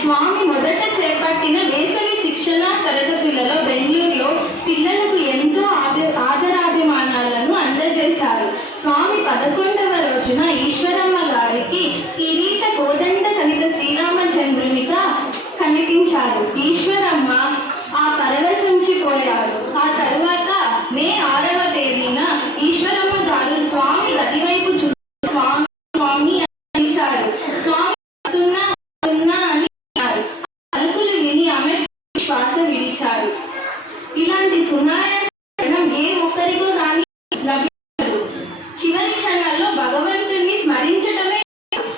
స్వామి మొదట చేపట్టిన వేసవి శిక్షణ తరగతులలో బెంగళూరులో పిల్లలకు ఎంతో ఆదరాభిమానాలను అందజేశారు. స్వామి 11వ రోజున ఈశ్వరమ్మ గారికి కిరీట కోదండ సహిత శ్రీరామచంద్రునిగా కనిపించారు. ఈశ్వరమ్మ ఆ పరవశించిపోయారు. ఆ తరువాత మే 6వ తేదీన ఈశ్వరమ్మ గారు స్వామి గదివైపు చూసి స్వామి స్వామి అనిచారు. స్వామి అని పలుకులు విని ఆమె శ్వాస విడిచారు. ఇలాంటి సునాయాసం ఏ ఒక్కరికో కానీ లభించదు. చివరి క్షణాల్లో భగవంతుని స్మరించడమే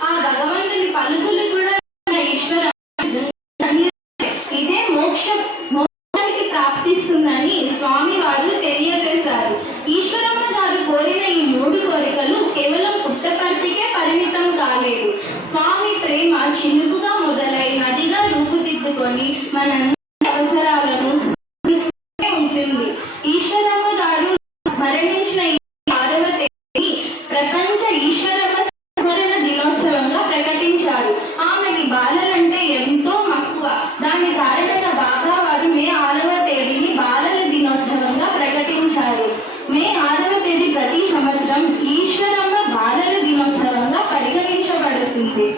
ఆ భగవంతుని పలుకులు కూడా ఈశ్వర ఇదే మోక్షానికి ప్రాప్తిస్తుందని స్వామి వారు తెలియజేశారు. ఈశ్వరమ్మ గారు కోరిన ఈ 3 కోరికలు కేవలం పుట్టపర్తికే పరిమితం కాలేదు. స్వామి ప్రేమ చినుకుగా మొదలై నదిగా రూపుదిద్దుకొని మన అవసరాలను ఉంటుంది. ఈశ్వరమ్మ గారు మరణించిన 6వ తేదీ ప్రపంచ ఈశ్వరమ్మ సంస్మరణ దినోత్సవంగా ప్రకటించారు. ఆమెకి బాలలంటే ఎంతో మక్కువ. దాని కారణంగా బాబా వారు మే 6వ తేదీని బాలల దినోత్సవంగా ప్రకటించారు. మే 6వ తేదీ ప్రతి సంవత్సరం ఈశ్వరమ్మ బాలల దినోత్సవంగా పరిగణించబడుతుంది.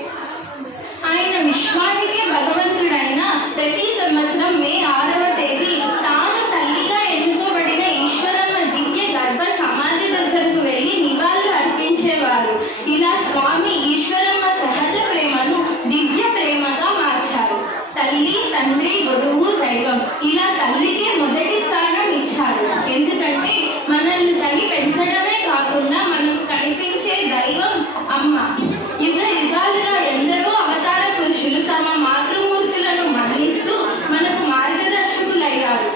ఆయన విశ్వానికి భగవంతుడైన ప్రతి సంవత్సరం మే 6వ తేదీ తాను తల్లిగా ఎన్నుకోబడిన ఈశ్వరమ్మ దివ్య గర్భ సమాధి దగ్గరకు వెళ్ళి నివాళులు అర్పించేవారు. ఇలా స్వామి ఈశ్వరమ్మ సహజ ప్రేమను దివ్య ప్రేమగా మార్చారు. తల్లి, తండ్రి, గురువు, దైవం ఇలా తల్లికే మొదటి స్థానం ఇచ్చారు. ఎందుకంటే మనల్ని తల్లి పెంచడమే కాకుండా మనకు కనిపించే దైవం అమ్మ. యుగ యుగాలుగా ఎందరో అవతార పురుషులు తమ మాతృమూర్తులను మన్నిస్తూ మనకు మార్గదర్శకులయ్యారు.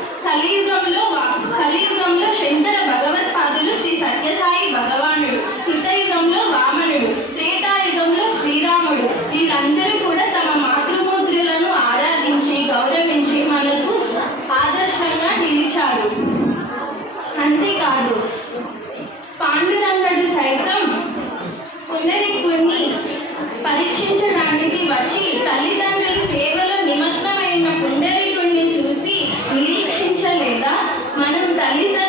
కలియుగంలో శంకర భగవత్పాదులు శ్రీ సత్యసాయి భగవానుడు, కృతయుగంలో వామనుడు, త్రేతాయుగంలో శ్రీరాముడు వీళ్ళందరూ కూడా తమ మాతృమూర్తులను ఆరాధించి గౌరవించి మనకు ఆదర్శంగా నిలిచారు. అంతేకాదు పాండురంగడు సైతం పుండరీకుణ్ణి పరీక్షించడానికి వచ్చి తల్లిదండ్రుల సేవలో నిమగ్నమైన పుండరీకుణ్ణి చూసి నిరీక్షించలేదా? మనం తల్లిదండ్రులు